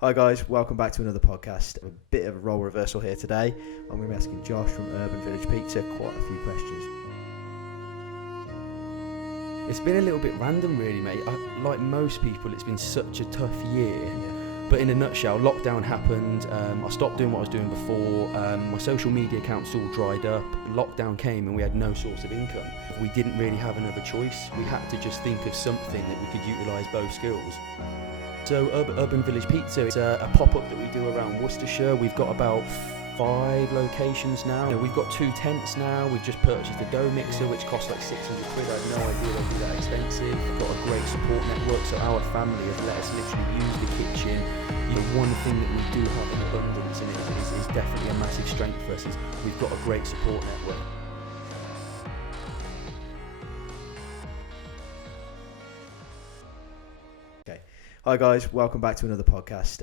Hi guys, welcome back to another podcast. A bit of a role reversal here today. I'm going to be asking Josh from Urban Village Pizza quite a few questions. It's been a little bit random really, mate. Like most people, it's been such a tough year. But in a nutshell, lockdown happened, I stopped doing what I was doing before, my social media accounts all dried up, lockdown came and we had no source of income. We didn't really have another choice. We had to just think of something that we could utilise both skills. So Urban Village Pizza, it's a pop-up that we do around Worcestershire. We've got about 5 locations now. We've got 2 tents now. We've just purchased a dough mixer which costs like 600 quid. I had no idea they'd be that expensive. We've got a great support network, so our family have let us literally use the kitchen. The one thing that we do have in abundance in it is definitely a massive strength for us is we've got a great support network. Hi guys, welcome back to another podcast.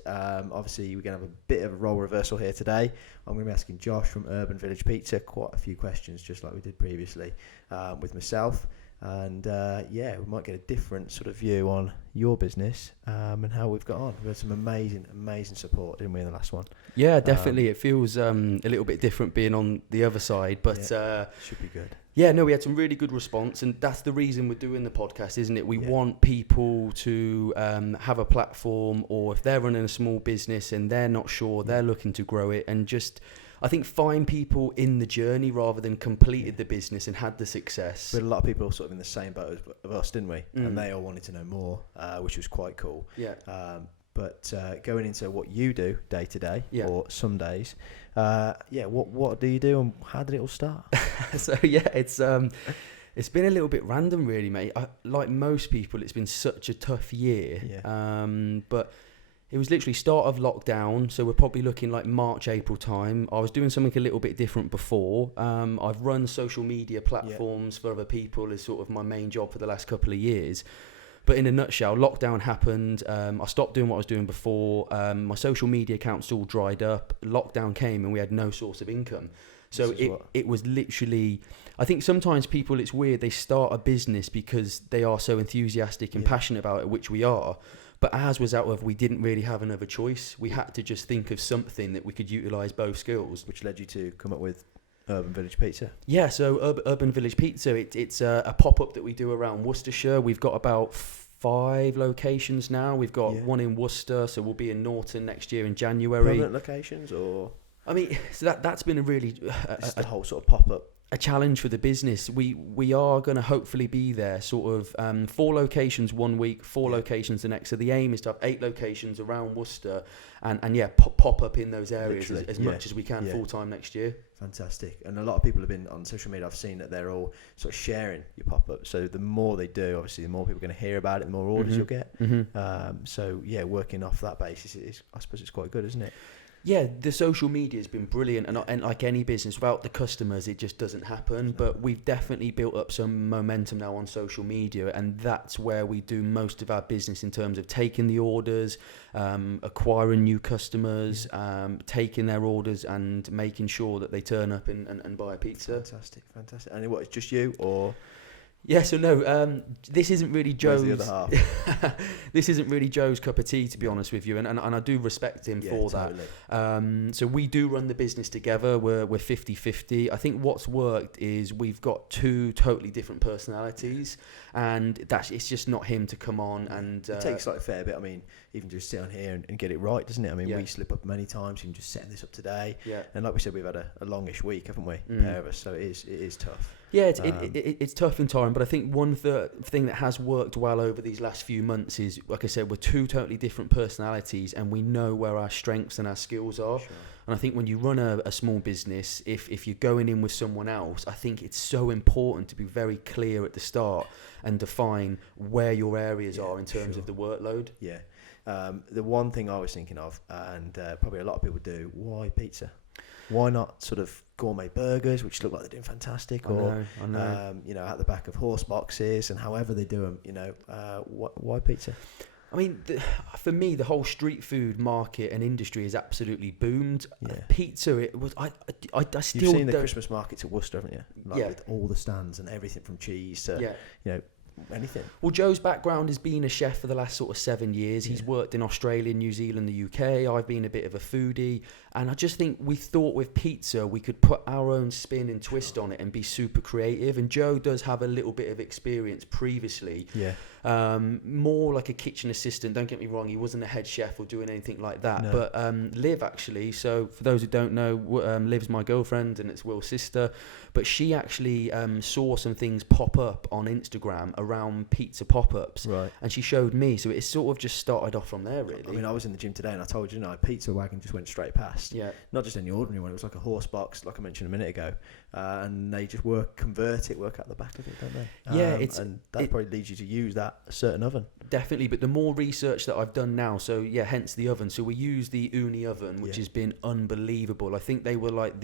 Obviously, we're going to have a bit of a role reversal here today. I'm going to be asking Josh from Urban Village Pizza quite a few questions, just like we did previously with myself. And we might get a different sort of view on your business and how we've got on. We had some amazing support, didn't we, in the last one? Yeah, definitely. It feels a little bit different being on the other side, but should be good. Yeah, no, we had some really good response, and that's the reason we're doing the podcast, isn't it? We want people to have a platform, or if they're running a small business and they're not sure, they're looking to grow it, and just, I think, find people in the journey rather than completed the business and had the success. We had a lot of people sort of in the same boat as us, didn't we? And they all wanted to know more, which was quite cool. Yeah. But going into what you do day to day, or some days, what do you do and how did it all start? So it's been a little bit random, really, mate. Like most people, it's been such a tough year. But it was literally start of lockdown, so we're probably looking like March, April time. I was doing something a little bit different before. I've run social media platforms for other people as sort of my main job for the last couple of years. But in a nutshell, lockdown happened, I stopped doing what I was doing before, my social media accounts all dried up, lockdown came and we had no source of income. So it was literally, I think sometimes people, it's weird, they start a business because they are so enthusiastic and passionate about it, which we are. But ours was out of, we didn't really have another choice. We had to just think of something that we could utilise both skills. Which led you to come up with Urban Village Pizza? Yeah, so Urban Village Pizza, it's a pop-up that we do around Worcestershire. We've got about 5 locations now. We've got one in Worcester, so we'll be in Norton next year in January. Permanent locations, or? I mean, so that's been a really... the whole sort of pop-up. A challenge for the business. We are going to hopefully be there sort of 4 locations one week, 4 locations the next. So the aim is to have 8 locations around Worcester and pop up in those areas as much as we can full time next year. Fantastic. And a lot of people have been on social media. I've seen that they're all sort of sharing your pop-up. So the more they do, obviously, the more people are going to hear about it, the more orders you'll get. Working off that basis, I suppose it's quite good, isn't it? Yeah, the social media has been brilliant, and like any business, without the customers, it just doesn't happen. But we've definitely built up some momentum now on social media, and that's where we do most of our business in terms of taking the orders, acquiring new customers, taking their orders, and making sure that they turn up and buy a pizza. Fantastic. And what, it's just you, or? Yeah, so no, this isn't really Joe's. Where's the other half? This isn't really Joe's cup of tea, to be honest with you, and I do respect him for that. So we do run the business together. We're 50-50. I think what's worked is we've got 2 totally different personalities, and it's just not him to come on and. It takes like a fair bit. I mean, even just sit on here and get it right, doesn't it? I mean, we slip up many times. Even just setting this up today, and like we said, we've had a longish week, haven't we? Pair of us, so it is tough. Yeah, it's tough in time, but I think one thing that has worked well over these last few months is, like I said, we're 2 totally different personalities, and we know where our strengths and our skills are. Sure. And I think when you run a small business, if you're going in with someone else, I think it's so important to be very clear at the start and define where your areas are in terms of the workload. Yeah. The one thing I was thinking of, and probably a lot of people do, why pizza? Why not sort of gourmet burgers, which look like they're doing fantastic, or I know. At the back of horse boxes, and however they do them, why pizza? I mean, for me, the whole street food market and industry has absolutely boomed. Yeah. Pizza, it was. I still. You've seen the Christmas markets at Worcester, haven't you? With all the stands and everything from cheese to anything? Well, Joe's background has been a chef for the last sort of 7 years. He's worked in Australia, New Zealand, the UK. I've been a bit of a foodie. And I just think we thought with pizza, we could put our own spin and twist on it and be super creative. And Joe does have a little bit of experience previously. Yeah. More like a kitchen assistant. Don't get me wrong, he wasn't a head chef or doing anything like that. No. But Liv, actually, so for those who don't know, Liv's my girlfriend and it's Will's sister. But she actually saw some things pop up on Instagram around pizza pop-ups. Right. And she showed me. So it sort of just started off from there, really. I mean, I was in the gym today and I told you, a pizza wagon just went straight past. Yeah. Not just any ordinary one. It was like a horse box, like I mentioned a minute ago. And they just convert out the back of it, don't they? Yeah, and that probably leads you to use that certain oven. Definitely, but the more research that I've done now, so yeah, hence the oven. So we use the Ooni oven, which has been unbelievable. I think they were like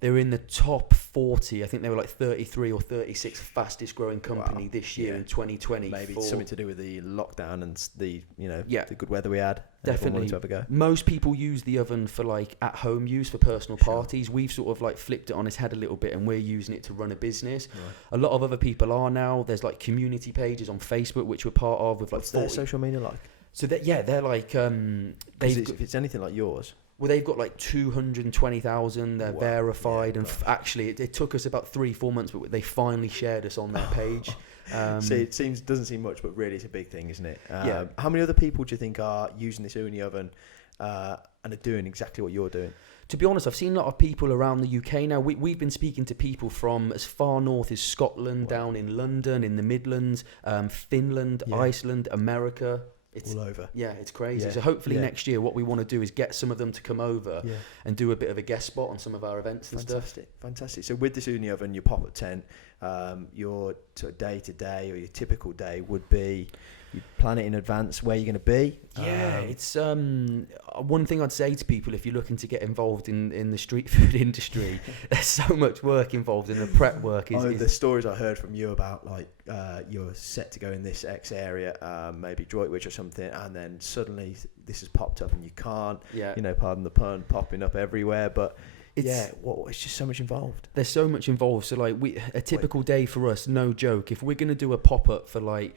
they're in the top 40. I think they were like 33 or 36 fastest growing company this year in 2020. Maybe something to do with the lockdown and the good weather we had. Definitely. To have a go. Most people use the oven for like at home use for personal parties. We've sort of like flipped it on its head a little bit and we're using it to run a business. Right. A lot of other people are now. There's like community pages on Facebook which we're part of with like What's their social media like? So they're like if it's anything like yours. Well, they've got like 220,000. They're verified, and actually, it took us about 3-4 months, but they finally shared us on their page. See, it doesn't seem much, but really, it's a big thing, isn't it? Yeah. How many other people do you think are using this Ooni oven and are doing exactly what you're doing? To be honest, I've seen a lot of people around the UK now. We've been speaking to people from as far north as Scotland, down in London, in the Midlands, Finland, Iceland, America. It's all over. Yeah, it's crazy. Yeah. So hopefully next year what we want to do is get some of them to come over Yeah. and do a bit of a guest spot on some of our events and stuff. Fantastic. So with this Ooni oven, your pop-up tent, your sort of day-to-day or your typical day would be, you plan it in advance where you're going to be. Yeah, it's one thing I'd say to people if you're looking to get involved in the street food industry. There's so much work involved in the prep work. The stories I heard from you about like you're set to go in this X area, maybe Droitwich or something, and then suddenly this has popped up and you can't. Yeah. Pardon the pun, popping up everywhere, but. It's just so much involved. There's so much involved. So like a typical day for us, no joke. If we're gonna do a pop up for like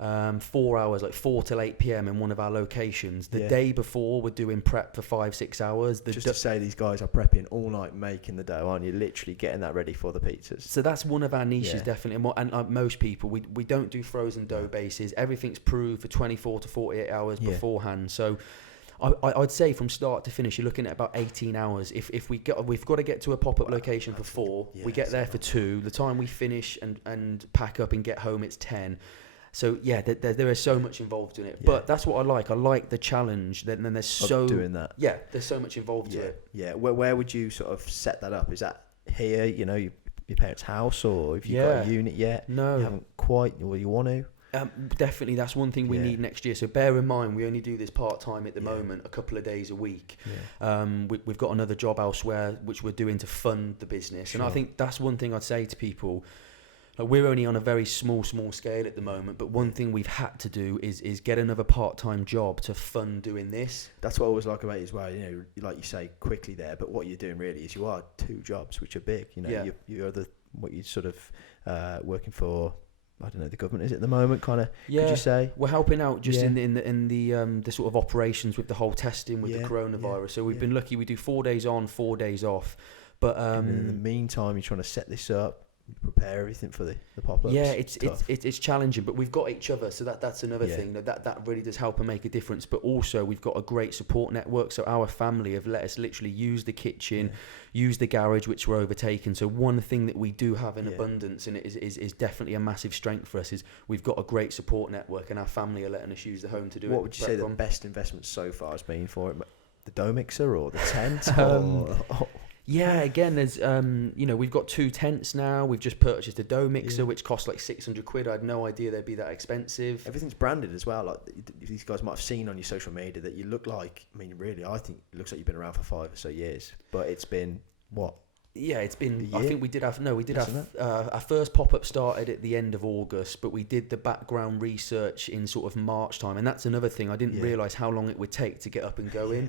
4 hours, like 4 till 8 p.m. in one of our locations. The day before, we're doing prep for 5-6 hours. Just to say, these guys are prepping all night, making the dough, aren't you? Literally getting that ready for the pizzas. So that's one of our niches, definitely. And like most people, we don't do frozen dough bases. Everything's proved for 24 to 48 hours beforehand. So I'd say from start to finish, you're looking at about 18 hours. We've got to get to a pop-up location for 4. We get there for 2. The time we finish and pack up and get home, it's 10. So there is so much involved in it, but that's what I like. I like the challenge. Then there's doing that. Yeah, there's so much involved to it. Yeah, where would you sort of set that up? Is that here? Your parents' house, or have you got a unit yet? No, you haven't quite. Or you want to? Definitely, that's one thing we need next year. So bear in mind, we only do this part time at the moment, a couple of days a week. Yeah. We've got another job elsewhere which we're doing to fund the business, and I think that's one thing I'd say to people. Like, we're only on a very small scale at the moment, but one thing we've had to do is get another part-time job to fund doing this. That's what I always like about it as well. Like you say quickly there, but what you're doing really is you are 2 jobs, which are big. You're what you sort of working for. I don't know, the government is at the moment, kind of. Could you say we're helping out just in the sort of operations with the whole testing with the coronavirus. So we've been lucky. We do 4 days on, 4 days off. But in the meantime, you're trying to set this up. Prepare everything for the pop-ups. Yeah, it's challenging, but we've got each other, so that's another thing that really does help and make a difference. But also we've got a great support network. So our family have let us literally use the kitchen, use the garage, which we're overtaken. So one thing that we do have in abundance, and it is definitely a massive strength for us, is we've got a great support network, and our family are letting us use the home to do it. What would you say the best investment so far has been for it? The dough mixer or the tent? Yeah, again, there's we've got 2 tents now. We've just purchased a dough mixer, which costs like 600 quid. I had no idea they'd be that expensive. Everything's branded as well. Like these guys might have seen on your social media that you look like. I mean, really, I think it looks like you've been around for 5 or so years. But it's been what? Yeah, it's been. A I year? think we did have. No, we did Less have. than Our first pop up started at the end of August, but we did the background research in sort of March time, and that's another thing. I didn't realise how long it would take to get up and going,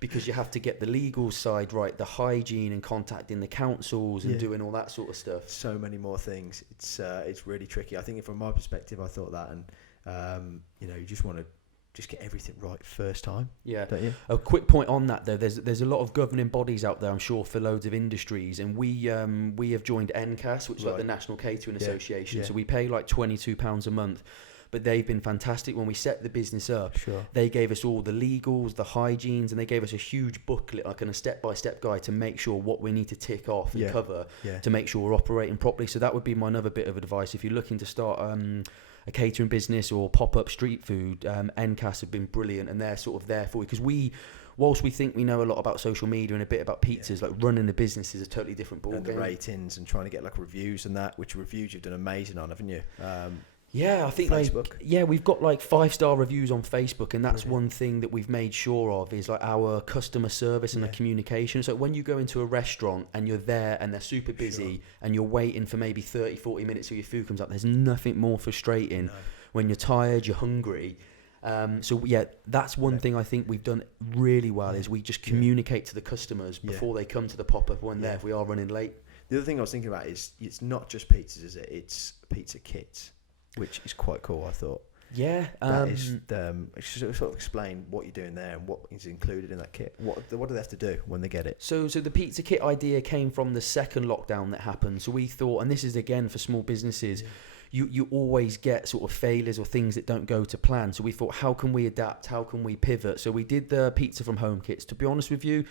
because you have to get the legal side right, the hygiene and contacting the councils and doing all that sort of stuff. So many more things. It's really tricky. I think from my perspective, I thought that, and you just want to just get everything right first time. Yeah. Don't you? A quick point on that though, there's a lot of governing bodies out there, I'm sure, for loads of industries, and we have joined NCASS, which is like the National Catering Association. Yeah. So we pay like £22 a month. But they've been fantastic when we set the business up. Sure. They gave us all the legals, the hygienes, and they gave us a huge booklet, like a step-by-step guide to make sure what we need to tick off and cover to make sure we're operating properly. So that would be my another bit of advice. If you're looking to start a catering business or pop-up street food, NCASS have been brilliant, and they're sort of there for you. Because whilst we think we know a lot about social media and a bit about pizzas, like running a business is a totally different ballgame. And the ratings and trying to get like reviews and that, which reviews you've done amazing on, haven't you? Yeah, I think Facebook. we've got like 5-star reviews on Facebook, and that's one thing that we've made sure of is like our customer service and the communication. So when you go into a restaurant and you're there and they're super busy and you're waiting for maybe 30-40 minutes till your food comes up, there's nothing more frustrating when you're tired, you're hungry. So that's one thing I think we've done really well is we just communicate to the customers before they come to the pop-up when if we are running late. The other thing I was thinking about is it's not just pizzas, is it? It's pizza kits, which is quite cool, I thought. Yeah. That is, sort of explain what you're doing there and what is included in that kit. What do they have to do when they get it? So the pizza kit idea came from the second lockdown that happened. So we thought, and this is again for small businesses, you always get sort of failures or things that don't go to plan. So we thought, how can we adapt? How can we pivot? So we did the pizza from home kits. To be honest with you,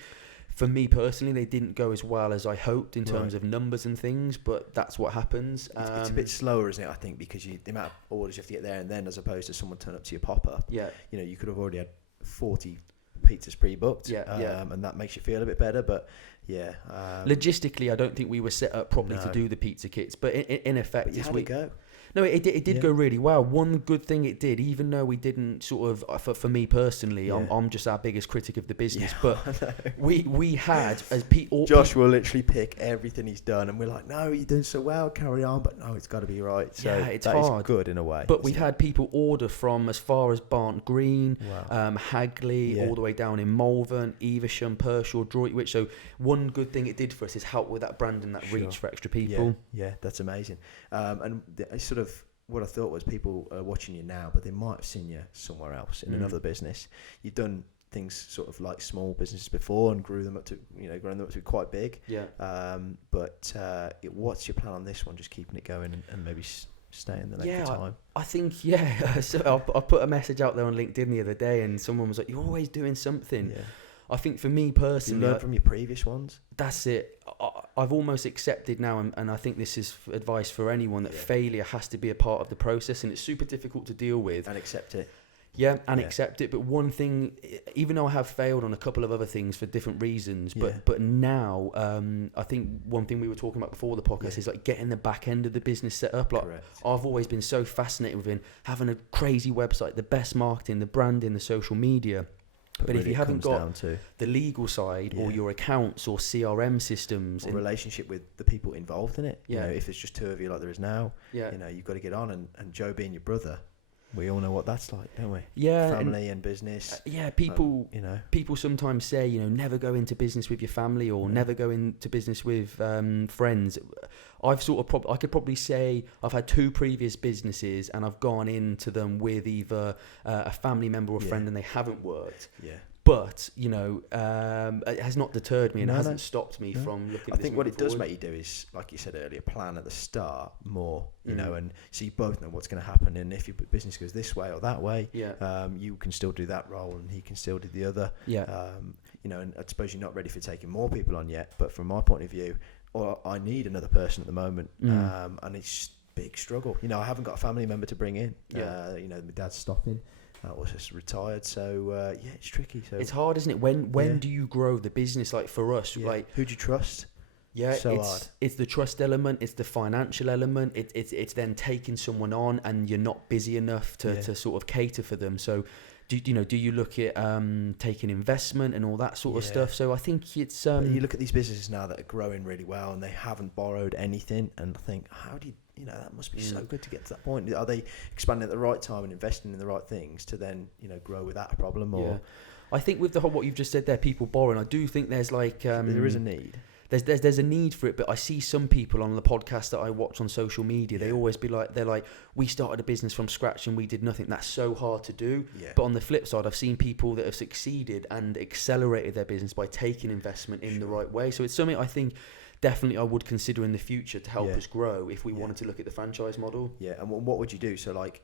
for me personally, they didn't go as well as I hoped in terms of numbers and things, but that's what happens. It's a bit slower, isn't it, I think, because the amount of orders you have to get there and then, as opposed to someone turn up to your pop-up. Yeah. You could have already had 40 pizzas pre-booked, and that makes you feel a bit better, but logistically, I don't think we were set up properly to do the pizza kits, but in effect, how did it go? No, it did go really well. One good thing it did, even though we didn't sort of, for me personally, I'm just our biggest critic of the business, but we had, as people... Josh will literally pick everything he's done, and we're like, no, you're doing so well, carry on, but no, it's got to be right. So it's that hard. Is good in a way. But we've had people order from as far as Barnt Green, Hagley, all the way down in Malvern, Evesham, Pershore, Droitwich. So one good thing it did for us is help with that brand and that reach for extra people. Yeah, that's amazing. And sort of what I thought was people are watching you now, but they might have seen you somewhere else in another business. You've done things sort of like small businesses before and grown them up to quite big. Yeah. But what's your plan on this one? Just keeping it going and maybe staying the length of time. I think So I put a message out there on LinkedIn the other day, and someone was like, "You're always doing something." Yeah. I think for me personally, you learned from your previous ones. That's it. I've almost accepted now, and I think this is advice for anyone, that failure has to be a part of the process, and it's super difficult to deal with. And accept it. Yeah, and accept it. But one thing, even though I have failed on a couple of other things for different reasons, but now I think one thing we were talking about before the podcast is like getting the back end of the business set up. Like I've always been so fascinated with having a crazy website, the best marketing, the branding, the social media. But really if you haven't got the legal side or your accounts or CRM systems... Or relationship with the people involved in it. If it's just two of you like there is now, you've got to get on. And Joe being your brother, we all know what that's like, don't we? Yeah. Family and business. People people sometimes say, never go into business with your family or never go into business with friends. I could probably say I've had 2 previous businesses and I've gone into them with either a family member or a friend and they haven't worked. Yeah. But, it has not deterred me and it hasn't stopped me from looking at I think what it does make you do is, like you said earlier, plan at the start more, and so you both know what's going to happen. And if your business goes this way or that way, you can still do that role and he can still do the other. Yeah. And I suppose you're not ready for taking more people on yet, but from my point of view, I need another person at the moment, and it's a big struggle. I haven't got a family member to bring in. My dad's stopping. Was just retired, so it's tricky. So it's hard, isn't it? When do you grow the business? Like for us, like who do you trust? Yeah, so hard. It's the trust element, it's the financial element. It's then taking someone on, and you're not busy enough to sort of cater for them. So do you look at taking investment and all that sort of stuff? So I think it's you look at these businesses now that are growing really well and they haven't borrowed anything, and I think, how do you know, that must be so good to get to that point. Are they expanding at the right time and investing in the right things to then, grow without a problem? Or I think with the whole, what you've just said there, people borrowing, I do think there's like there is a need. There's a need for it, but I see some people on the podcast that I watch on social media, they always be like, they're like, we started a business from scratch and we did nothing. That's so hard to do. But on the flip side, I've seen people that have succeeded and accelerated their business by taking investment in the right way. So it's something I think definitely I would consider in the future to help us grow if we wanted to look at the franchise model. Yeah, and what would you do? So like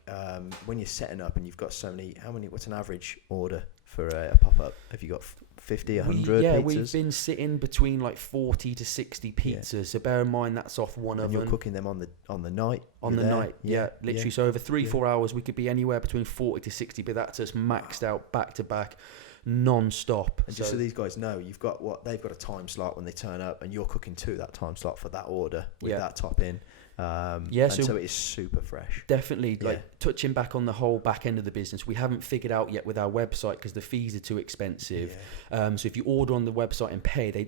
when you're setting up and you've got so many, what's an average order for a pop-up? Have you got 50, 100 pizzas? We've been sitting between like 40 to 60 pizzas. So bear in mind that's off one oven. And you're cooking them on the night? On the night, literally. Yeah. So over 3-4 hours, we could be anywhere between 40 to 60, but that's us maxed out back to back, non-stop. And just so these guys know, they've got a time slot when they turn up, and you're cooking to that time slot for that order with that topping. So it is super fresh. Definitely, touching back on the whole back end of the business, we haven't figured out yet with our website because the fees are too expensive. So if you order on the website and pay, they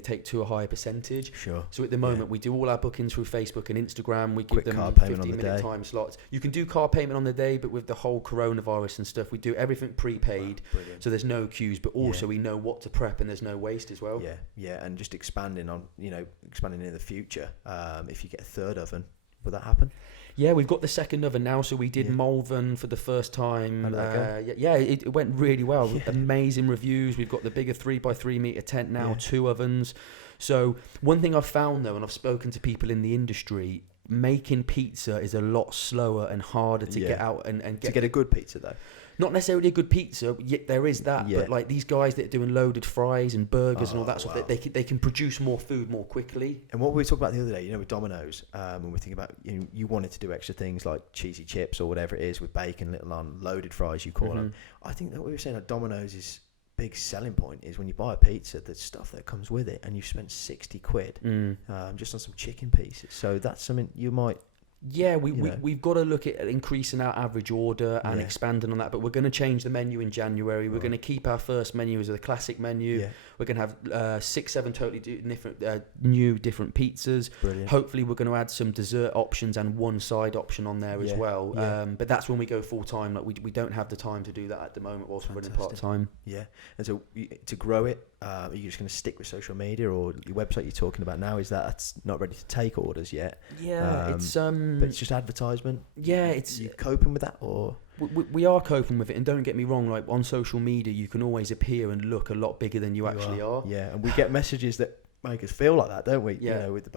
take to a higher percentage. Sure. So at the moment, we do all our bookings through Facebook and Instagram. We give them 15-minute time slots. You can do card payment on the day, but with the whole coronavirus and stuff, we do everything prepaid. Wow, so there's no queues, but also we know what to prep and there's no waste as well. And just expanding in the future. If you get a third oven, will that happen? Yeah, we've got the second oven now, so we did Malvern for the first time. It went really well. Amazing reviews. We've got the bigger 3x3 meter tent now, 2 ovens. So one thing I've found though, and I've spoken to people in the industry, making pizza is a lot slower and harder to get out and get. To get a good pizza though. Not necessarily a good pizza, yet there is that, but like these guys that are doing loaded fries and burgers and all that sort of thing, they can produce more food more quickly. And what we talked about the other day, with Domino's, when we're thinking about, you wanted to do extra things like cheesy chips or whatever it is with bacon, little on loaded fries, you call them. I think that what we were saying at Domino's big selling point is when you buy a pizza, the stuff that comes with it, and you've spent 60 quid just on some chicken pieces. So that's something you might. Yeah, we've got to look at increasing our average order and expanding on that, but we're going to change the menu in January. We're going to keep our first menu as a classic menu. Yeah. We're going to have 6-7 totally different different pizzas. Brilliant. Hopefully we're going to add some dessert options and one side option on there as well. But that's when we go full time. Like we don't have the time to do that at the moment whilst we're running part time. Yeah, and so to grow it, are you just going to stick with social media, or your website you're talking about now, that's not ready to take orders yet? But it's just advertisement. Are you coping with that, or? We are coping with it, and don't get me wrong, like on social media you can always appear and look a lot bigger than you actually are. Yeah, and we get messages that make us feel like that, don't we? With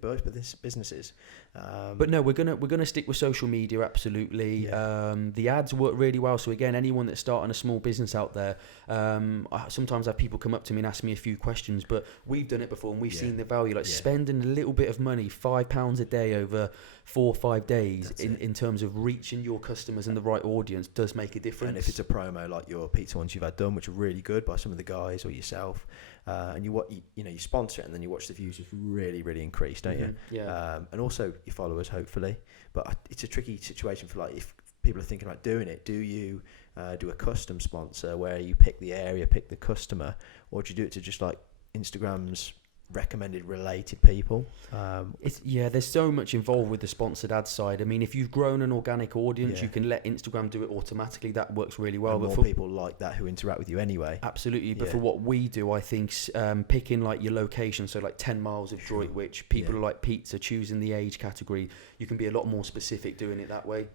both businesses. But no, we're gonna stick with social media, absolutely. The ads work really well. So again, anyone that's starting a small business out there, I sometimes have people come up to me and ask me a few questions, but we've done it before and we've seen the value. Like spending a little bit of money, £5 a day over 4 or 5 days in terms of reaching your customers and the right audience does make a difference. And if it's a promo like your pizza ones you've had done, which are really good by some of the guys or yourself, and you sponsor it, and then you watch the views just really, really increase, don't you? And also your followers, hopefully. But it's a tricky situation for, like, if people are thinking about doing it, do you do a custom sponsor where you pick the area, pick the customer, or do you do it to just like Instagram's recommended related people? There's so much involved with the sponsored ad side. I mean, if you've grown an organic audience, you can let Instagram do it automatically. That works really well. And more people like that who interact with you anyway. Absolutely. But for what we do, I think picking like your location, so like 10 miles of Droitwich, people are like pizza, choosing the age category, you can be a lot more specific doing it that way.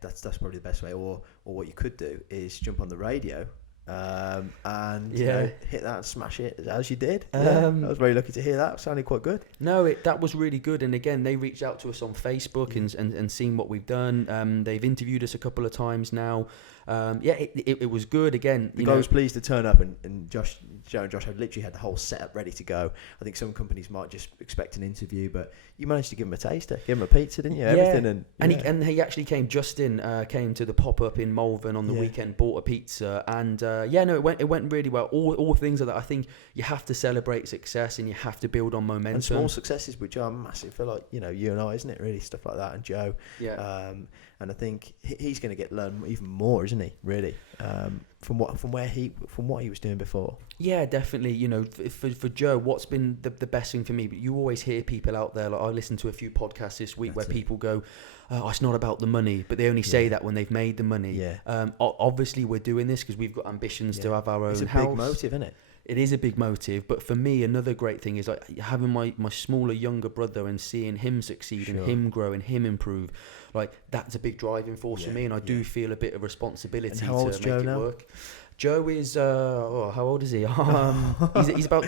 That's probably the best way. Or what you could do is jump on the radio and hit that and smash it as you did. I was very lucky to hear that. It sounded quite good. No, that was really good. And again, they reached out to us on Facebook and seen what we've done. They've interviewed us a couple of times now. It was good. Again, the guy was pleased to turn up, and Joe and Josh had literally had the whole setup ready to go. I think some companies might just expect an interview, but you managed to give him a taster, give him a pizza, didn't you? Everything, he actually came. Justin came to the pop up in Malvern on the weekend, bought a pizza, and it went really well. All things like that. I think you have to celebrate success and you have to build on momentum. And small successes, which are massive for, like, you and I, isn't it? Really, stuff like that, and Joe. and I think he's going to learn even more, isn't he? Really, from what he was doing before. Yeah, definitely. You know, for Joe, what's been the best thing for me? But you always hear people out there. Like I listened to a few podcasts this week where people go, "Oh, it's not about the money," but they only say that when they've made the money. Yeah. Obviously, we're doing this because we've got ambitions to have our own house. It's a big motive, isn't it? It is a big motive, but for me, another great thing is like having my smaller, younger brother and seeing him succeed and him grow and him improve. Like that's a big driving force for me, and I do feel a bit of responsibility to make it work. Joe is how old is he? He's about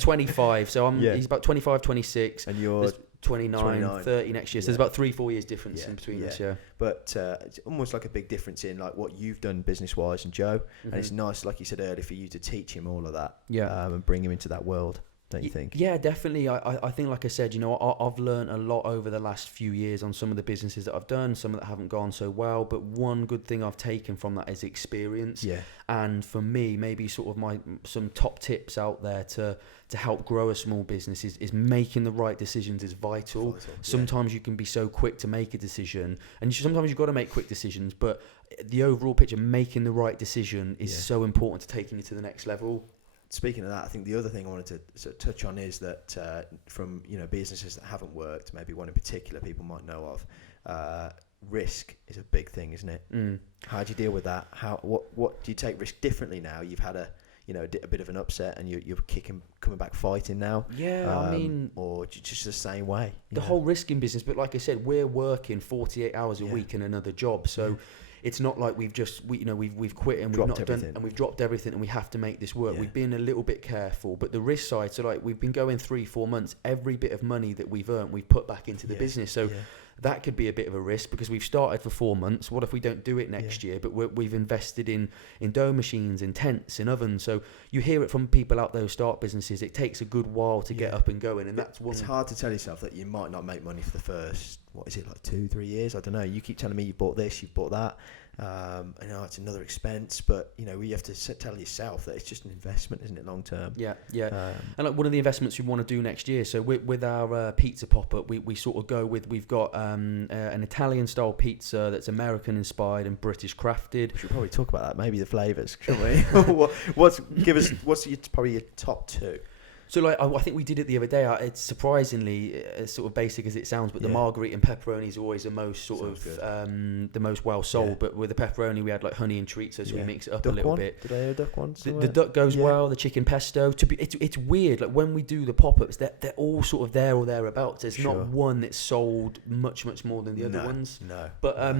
25, so he's about 25, 26. And you're 29, 30 next year. So there's about 3-4 years difference in between us. Yeah, but it's almost like a big difference in like what you've done business wise and Joe, and it's nice, like you said earlier, for you to teach him all of that. And bring him into that world. Don't you think? Yeah, definitely. I think, like I said, you know, I've learned a lot over the last few years on some of the businesses that I've done, some that haven't gone so well. But one good thing I've taken from that is experience. Yeah. And for me, maybe sort of some top tips out there to help grow a small business is making the right decisions is vital. Sometimes you can be so quick to make a decision, and sometimes you've got to make quick decisions. But the overall picture, making the right decision is so important to taking it to the next level. Speaking of that, I think the other thing I wanted to sort of touch on is that from businesses that haven't worked, maybe one in particular people might know of, risk is a big thing, isn't it? How do you deal with that? What do you take risk differently now? You've had a bit of an upset and you're coming back fighting now. Yeah, I mean, or just the same way. The whole risk in business, but like I said, we're working 48 hours a week in another job, so. It's not like we've quit and we've not done and we've dropped everything and we have to make this work. We've been a little bit careful, but the risk side. So like we've been going 3-4 months. Every bit of money that we've earned, we've put back into the business. So that could be a bit of a risk because we've started for 4 months. What if we don't do it next year? But we've invested in dough machines, in tents, in ovens. So you hear it from people out there who start businesses. It takes a good while to get up and going, and that's one. It's hard to tell yourself that you might not make money for the first. What is it, like 2-3 years? I don't know. You keep telling me you bought this, you've bought that. I know it's another expense, but you have to tell yourself that it's just an investment, isn't it, long term? Yeah. And like one of the investments we want to do next year. So with our pizza pop up, we sort of go with we've got an Italian style pizza that's American inspired and British crafted. We should probably talk about that. Maybe the flavors, shouldn't we? what's probably your top two? So like I think we did it the other day. It's surprisingly as sort of basic as it sounds, but the margherita and pepperoni is always the most the most well sold. Yeah. But with the pepperoni, we had like honey and chorizo, so we mix it up duck a little one? bit. Did I hear a duck one? The duck goes well. The chicken pesto. It's weird. Like when we do the pop-ups, they're all sort of there or thereabouts. There's not one that's sold much more than the other ones. No. But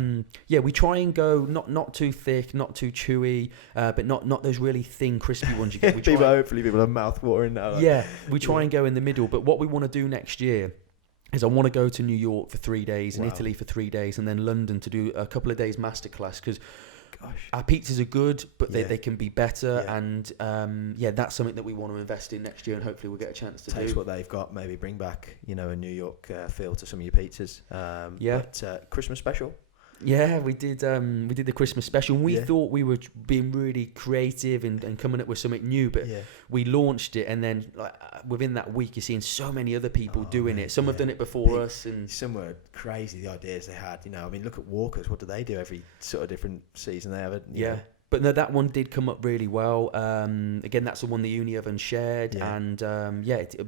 we try and go not too thick, not too chewy, but not those really thin, crispy ones you get. Hopefully people have mouth watering now. Yeah. We try and go in the middle, but what we want to do next year is I want to go to New York for 3 days and Italy for 3 days and then London to do a couple of days masterclass because our pizzas are good, but they can be better. Yeah. And that's something that we want to invest in next year, and hopefully we'll get a chance to do. Taste what they've got, maybe bring back a New York feel to some of your pizzas. But Christmas special. Yeah, we did the Christmas special. We thought we were being really creative and coming up with something new, but we launched it, and then within that week, you're seeing so many other people doing it. Some have done it before us, and some were crazy. The ideas they had, I mean, look at Walkers. What do they do every sort of different season? They have it. But no, that one did come up really well. Again, that's the one the Uni Oven shared, and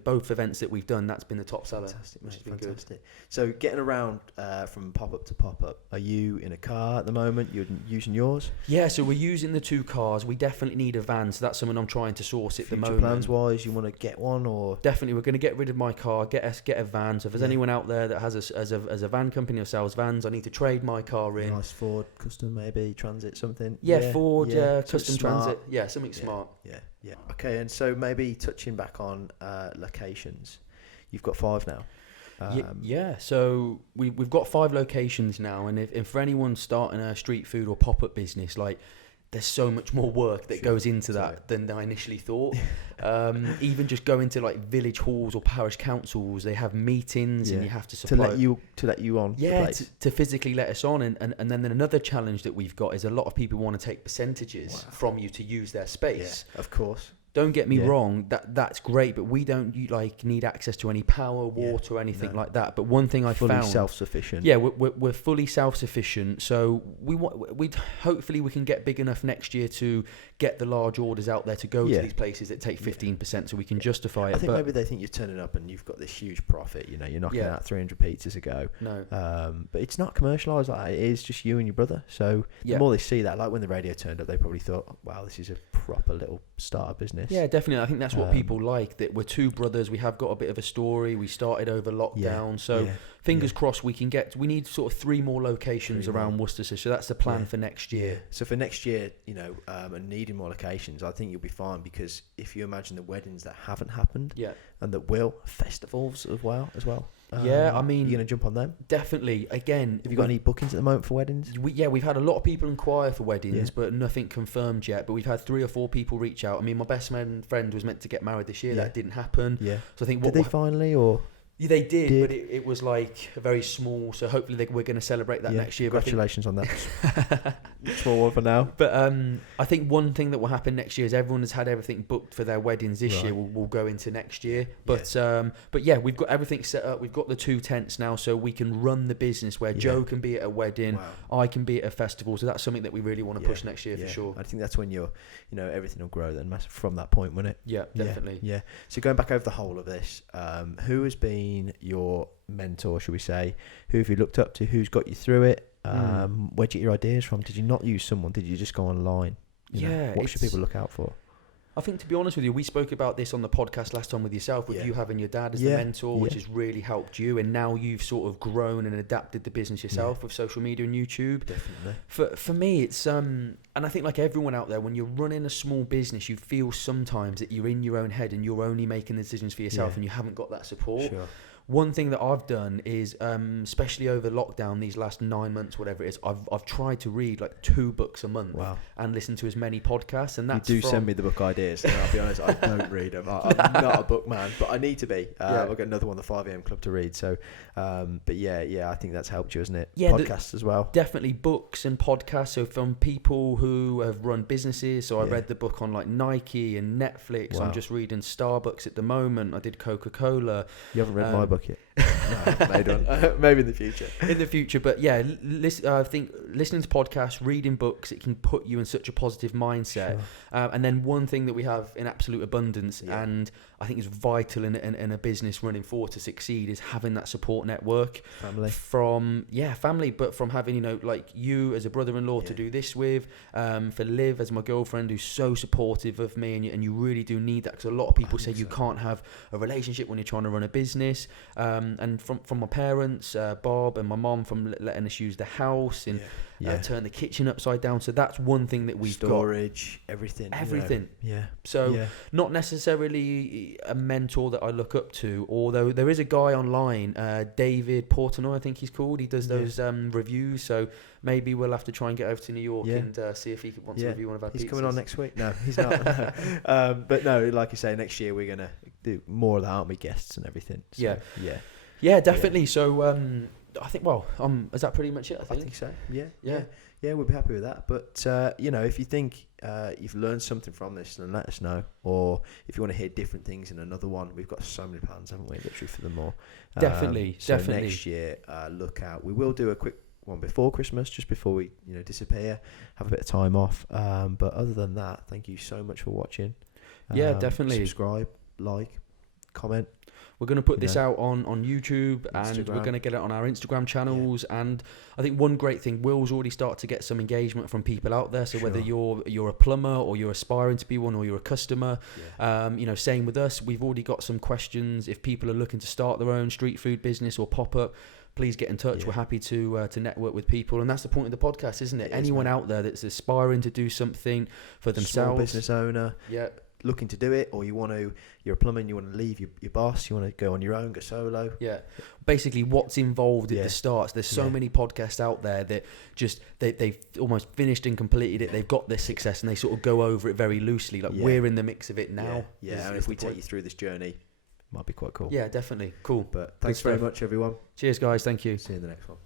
both events that we've done, that's been the top seller. Fantastic, which has been good. So getting around from pop-up to pop-up, are you in a car at the moment? You're using yours? Yeah, so we're using the 2 cars. We definitely need a van, so that's something I'm trying to source at the moment. Plans-wise, you want to get one, or definitely we're going to get rid of my car, get a van. So if there's anyone out there that has as a van company or sells vans, I need to trade my car in. Nice Ford Custom, maybe Transit, something. Ford. Custom Transit. Yeah, something smart. Yeah. Okay, and so maybe touching back on locations. You've got 5 now. So we've got 5 locations now, and if for anyone starting a street food or pop-up business, like there's so much more work that goes into that than I initially thought. Even just going to like village halls or parish councils, they have meetings and you have to supply to let you on. To physically let us on, and then another challenge that we've got is a lot of people want to take percentages from you to use their space. Yeah, of course. Don't get me wrong, that's great, but we don't need access to any power, water, or anything like that. But one thing I found, fully self-sufficient. Yeah, we're fully self-sufficient. So we hopefully we can get big enough next year to get the large orders out there to go to these places that take 15%, so we can justify it. I think maybe they think you're turning up and you've got this huge profit. You know, you're knocking out 300 pizzas a go. No, but it's not commercialised like that. It is just you and your brother. So the more they see that, like when the radio turned up, they probably thought, "Wow, this is a proper little startup business." Yeah, definitely. I think that's what people like. That we're two brothers. We have got a bit of a story. We started over lockdown, so fingers crossed we can get. We need sort of 3 more locations around Worcestershire. So that's the plan for next year. So for next year, you know, and needing more locations, I think you'll be fine, because if you imagine the weddings that haven't happened, and that will, festivals as well. I mean, you're gonna jump on them. Definitely. Again, have you got any bookings at the moment for weddings? We've had a lot of people inquire for weddings, but nothing confirmed yet. But we've had 3 or 4 people reach out. I mean, my best friend was meant to get married this year. That didn't happen. Yeah. So I think did they finally, or? Yeah, they did, but it was like a very small. So hopefully we're going to celebrate that next year. Congratulations on that. Small one for now. But I think one thing that will happen next year is everyone has had everything booked for their weddings this year. Will go into next year. But we've got everything set up. We've got the 2 tents now, so we can run the business where Joe can be at a wedding, I can be at a festival. So that's something that we really want to push next year for sure. I think that's when everything will grow then from that point, won't it? Yeah, definitely. Yeah. So going back over the whole of this, who has been your mentor, should we say? Who have you looked up to? Who's got you through it? Where'd you get your ideas from? Did you not use someone? Did you just go online? What should people look out for? I think, to be honest with you, we spoke about this on the podcast last time with yourself, with you having your dad as the mentor, which has really helped you, and now you've sort of grown and adapted the business yourself with social media and YouTube. Definitely. For me, it's and I think like everyone out there, when you're running a small business, you feel sometimes that you're in your own head and you're only making decisions for yourself, and you haven't got that support. Sure. One thing that I've done is, especially over lockdown, these last 9 months, whatever it is, I've tried to read like 2 books a month and listen to as many podcasts. And that's send me the book ideas. And I'll be honest, I don't read them. I'm not a book man, but I need to be. I've got another one, the 5 a.m. Club, to read. So, but I think that's helped you, hasn't it? Yeah, podcasts as well. Definitely books and podcasts. So from people who have run businesses. So I read the book on like Nike and Netflix. I'm just reading Starbucks at the moment. I did Coca-Cola. You haven't read my book yet? No, I haven't made one. Maybe in the future. But I think listening to podcasts, reading books, it can put you in such a positive mindset. Sure. And then one thing that we have in absolute abundance, and I think is vital in a business running forward to succeed, is having that support network. Family, but from having like you as a brother-in-law to do this with, for Liv as my girlfriend, who's so supportive of me, and you really do need that, because a lot of people say you can't have a relationship when you're trying to run a business. And from my parents, Bob and my mom, from letting us use the house and turn the kitchen upside down. So that's one thing that we've got. Storage, everything. Yeah. So not necessarily a mentor that I look up to, although there is a guy online, David Portnoy, I think he's called. He does those reviews. So maybe we'll have to try and get over to New York and see if he wants to review one of our pizzas. He's coming on next week. No, he's not. But no, like you say, next year we're going to do more of that, aren't we? Guests and everything. So, yeah, definitely. Yeah. So I think, is that pretty much it? I think so. Yeah, we'll be happy with that. But if you think you've learned something from this, then let us know. Or if you want to hear different things in another one, we've got so many plans, haven't we? Literally for them all. Definitely. Next year, look out. We will do a quick one before Christmas, just before we disappear, have a bit of time off. But other than that, thank you so much for watching. Definitely. Subscribe, like, comment. We're going to put this out on YouTube, and we're going to get it on our Instagram channels. And I think one great thing, Will's already started to get some engagement from people out there. So whether you're a plumber, or you're aspiring to be one, or you're a customer, same with us. We've already got some questions. If people are looking to start their own street food business or pop up, please get in touch. We're happy to network with people, and that's the point of the podcast, isn't it? Anyone out there that's aspiring to do something for themselves, small business owner, looking to do it, or you're a plumber and you want to leave your boss, you want to go on your own, go solo. Basically what's involved at the start. There's so many podcasts out there that just they've almost finished and completed it, they've got their success, and they sort of go over it very loosely, like we're in the mix of it now. And if we take you through this journey, it might be quite cool. Definitely cool. But thanks very much, everyone. Cheers, guys. Thank you. See you in the next one.